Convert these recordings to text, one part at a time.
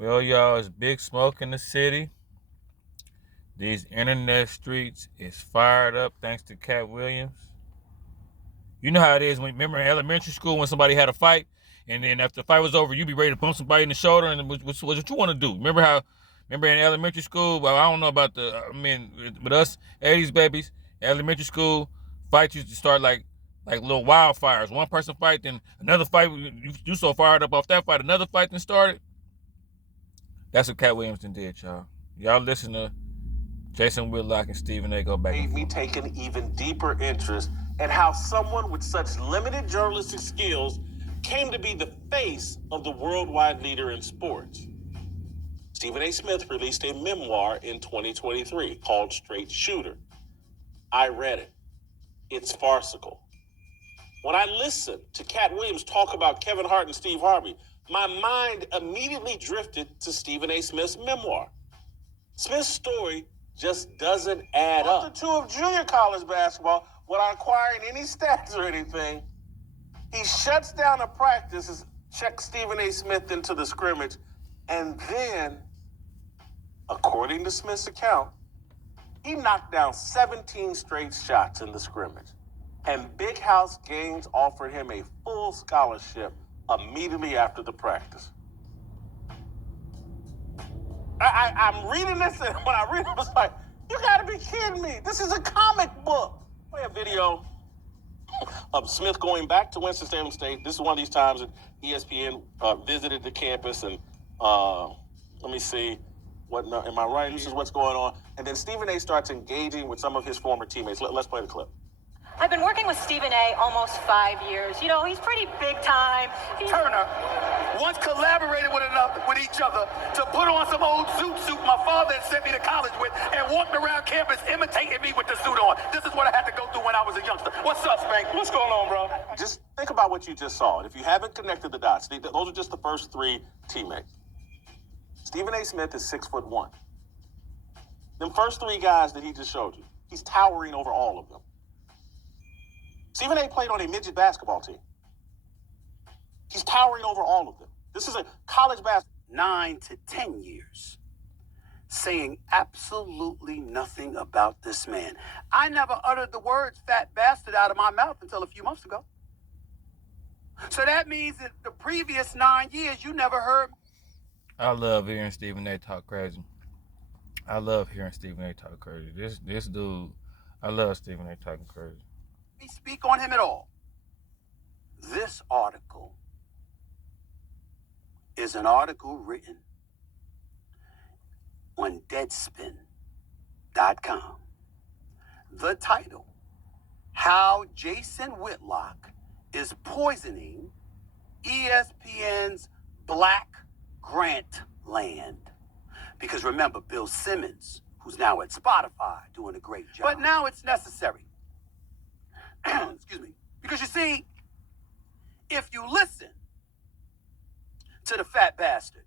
Well, y'all, it's big smoke in the city. These internet streets is fired up thanks to Cat Williams. You know how it is when remember in elementary school when somebody had a fight, and then after the fight was over, you be ready to bump somebody in the shoulder, and what you want to do? Remember in elementary school? Well, I don't know about but us '80s babies, elementary school fights used to start like little wildfires. One person fight, then another fight. You so fired up off that fight, another fight then started. That's what Cat Williams did, y'all. Y'all listen to Jason Whitlock and Stephen A. go back and forth. Made me take an even deeper interest in how someone with such limited journalistic skills came to be the face of the worldwide leader in sports. Stephen A. Smith released a memoir in 2023 called Straight Shooter. I read it. It's farcical. When I listened to Cat Williams talk about Kevin Hart and Steve Harvey, my mind immediately drifted to Stephen A. Smith's memoir. Smith's story just doesn't add up. Month or two of junior college basketball, without acquiring any stats or anything, he shuts down a practice, checks Stephen A. Smith into the scrimmage, and then, according to Smith's account, he knocked down 17 straight shots in the scrimmage. And Big House Gaines offered him a full scholarship immediately after the practice. I'm reading this, and when I read it, I was like, you gotta be kidding me. This is a comic book. Play a video of Smith going back to Winston-Salem State. This is one of these times that ESPN visited the campus, and let me see. Am I right? This is what's going on. And then Stephen A. starts engaging with some of his former teammates. Let's play the clip. I've been working with Stephen A. almost 5 years. You know, he's pretty big time. Turner once collaborated with each other to put on some old suit my father had sent me to college with and walked around campus imitating me with the suit on. This is what I had to go through when I was a youngster. What's up, Spank? What's going on, bro? Just think about what you just saw. And if you haven't connected the dots, those are just the first three teammates. Stephen A. Smith is 6'1". Them first three guys that he just showed you, he's towering over all of them. Stephen A. played on a midget basketball team. He's towering over all of them. This is a college basketball. 9 to 10 years saying absolutely nothing about this man. I never uttered the words fat bastard out of my mouth until a few months ago. So that means that the previous 9 years you never heard. I love hearing Stephen A. talk crazy. I This dude, I love Stephen A. talking crazy. Me speak on him at all. This article is an article written on Deadspin.com. The title, How Jason Whitlock is Poisoning ESPN's Black Grant Land. Because remember, Bill Simmons, who's now at Spotify, doing a great job. But now it's necessary. Excuse me. Because you see, if you listen to the fat bastard,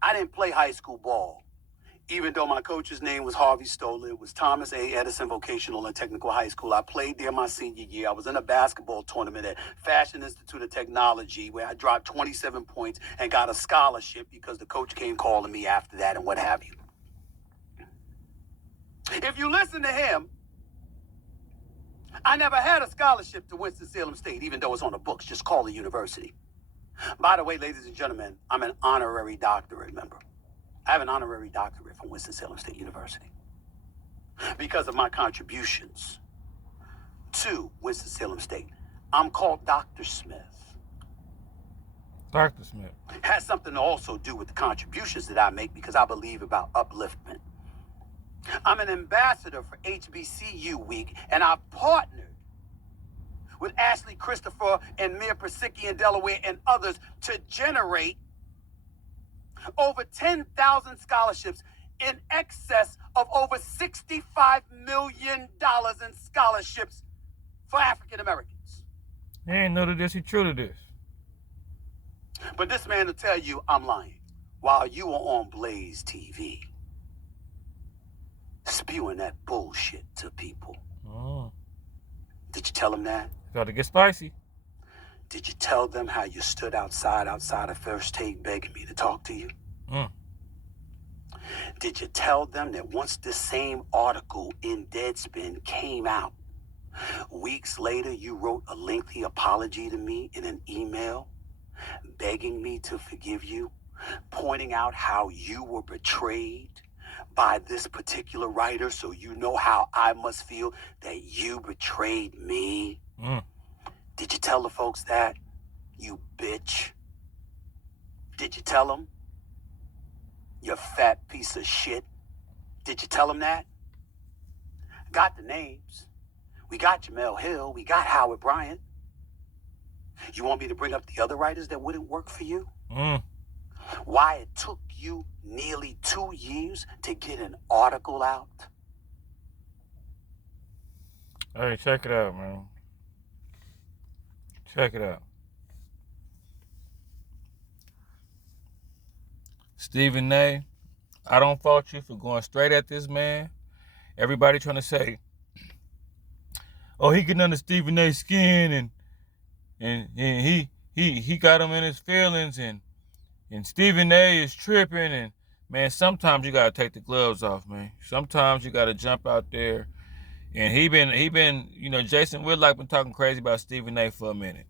I didn't play high school ball, even though my coach's name was Harvey Stoller. It was Thomas A. Edison Vocational and Technical High School. I played there my senior year. I was in a basketball tournament at Fashion Institute of Technology where I dropped 27 points and got a scholarship because the coach came calling me after that and what have you. If you listen to him, I never had a scholarship to Winston-Salem State, even though it's on the books. Just call the university. By the way, ladies and gentlemen, I'm an honorary doctorate member. I have an honorary doctorate from Winston-Salem State University because of my contributions to Winston-Salem State. I'm called Dr. Smith. Dr. Smith. Has something to also do with the contributions that I make because I believe about upliftment. I'm an ambassador for HBCU Week, and I've partnered with Ashley Christopher and Mir Persicki in Delaware and others to generate over 10,000 scholarships in excess of over $65 million in scholarships for African Americans. He ain't know to this, he true to this. But this man will tell you I'm lying while you were on Blaze TV spewing that bullshit to people. Oh. Did you tell him that? Got to get spicy. Did you tell them how you stood outside of First Take begging me to talk to you? Mm. Did you tell them that once this same article in Deadspin came out, weeks later you wrote a lengthy apology to me in an email, begging me to forgive you, pointing out how you were betrayed by this particular writer, so you know how I must feel that you betrayed me? Mm. Did you tell the folks that, you bitch? Did you tell them? You fat piece of shit. Did you tell them that? Got the names. We got Jamel Hill. We got Howard Bryant. You want me to bring up the other writers that wouldn't work for you? Mm. Why it took you nearly 2 years to get an article out? Hey, check it out, man. Check it out. Stephen A., I don't fault you for going straight at this man. Everybody trying to say, oh, he getting under Stephen A.'s skin and he got him in his feelings and Stephen A. is tripping and man, sometimes you gotta take the gloves off, man. Sometimes you gotta jump out there. And he been, you know, Jason Whitlock been talking crazy about Stephen A. for a minute.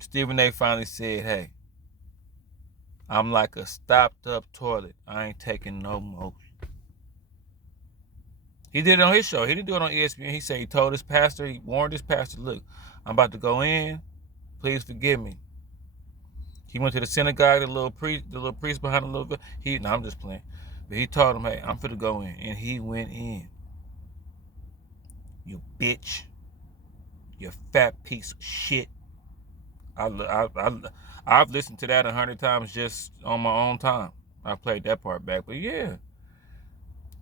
Stephen A. finally said, hey, I'm like a stopped up toilet. I ain't taking no more. He did it on his show. He didn't do it on ESPN. He said he told his pastor, he warned his pastor, look, I'm about to go in. Please forgive me. He went to the synagogue, the little priest behind the little. No, I'm just playing. But he told him, hey, I'm finna go in. And he went in. You bitch. You fat piece of shit. I've listened to that 100 times just on my own time. I played that part back. But yeah.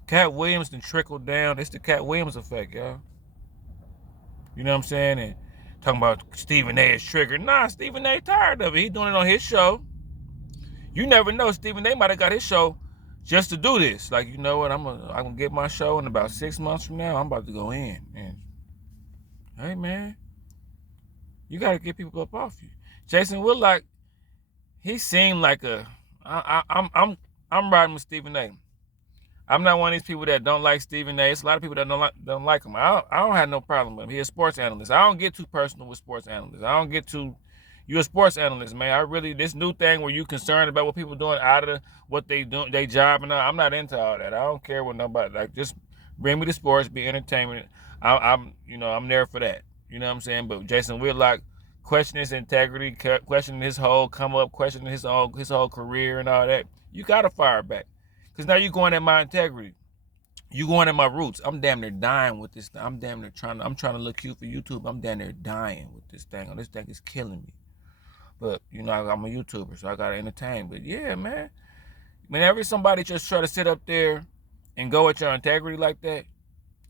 Cat Williams done trickled down. It's the Cat Williams effect, y'all. You know what I'm saying? And talking about Stephen A. is triggered. Nah, Stephen A. tired of it. He doing it on his show. You never know. Stephen A. might have got his show just to do this. Like, you know what? I'm gonna get my show in about 6 months from now. I'm about to go in. And hey, man, you gotta get people up off you. Jason Whitlock, he seemed like I'm riding with Stephen A. I'm not one of these people that don't like Stephen A. It's a lot of people that don't like him. I don't have no problem with him. He's a sports analyst. I don't get too personal with sports analysts. You're a sports analyst, man. This new thing where you concerned about what people doing out of what they do, they job and all, I'm not into all that. I don't care what nobody, like, just bring me the sports, be entertainment. I'm there for that. You know what I'm saying? But Jason Whitlock, questioning his integrity, questioning his whole come up, questioning his whole career and all that. You gotta fire back. Because now you're going at my integrity. You going at my roots. I'm damn near dying with this thing. I'm trying to look cute for YouTube. I'm damn near dying with this thing. This thing is killing me. But, you know, I'm a YouTuber, so I got to entertain. But, yeah, man. Whenever somebody just try to sit up there and go at your integrity like that,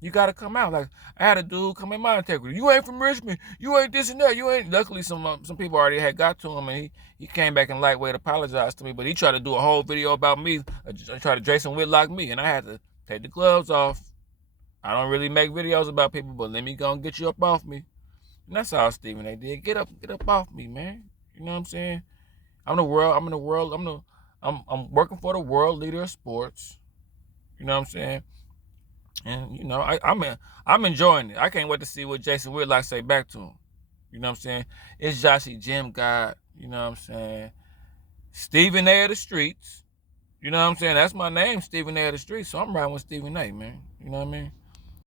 you got to come out. Like, I had a dude come at my integrity. You ain't from Richmond. You ain't this and that. You ain't. Luckily, some people already had got to him, and he came back and lightweight apologized to me. But he tried to do a whole video about me, try to Jason Whitlock me, and I had to take the gloves off. I don't really make videos about people, but let me go and get you up off me. And that's all Stephen A. did. Get up off me, man. You know what I'm saying? I'm working for the world leader of sports. You know what I'm saying? And, you know, I'm enjoying it. I can't wait to see what Jason Whitlock say back to him. You know what I'm saying? It's Joshy Jim God. You know what I'm saying? Stephen A. of the streets. You know what I'm saying? That's my name, Stephen A. of the streets. So I'm riding with Stephen A., man. You know what I mean?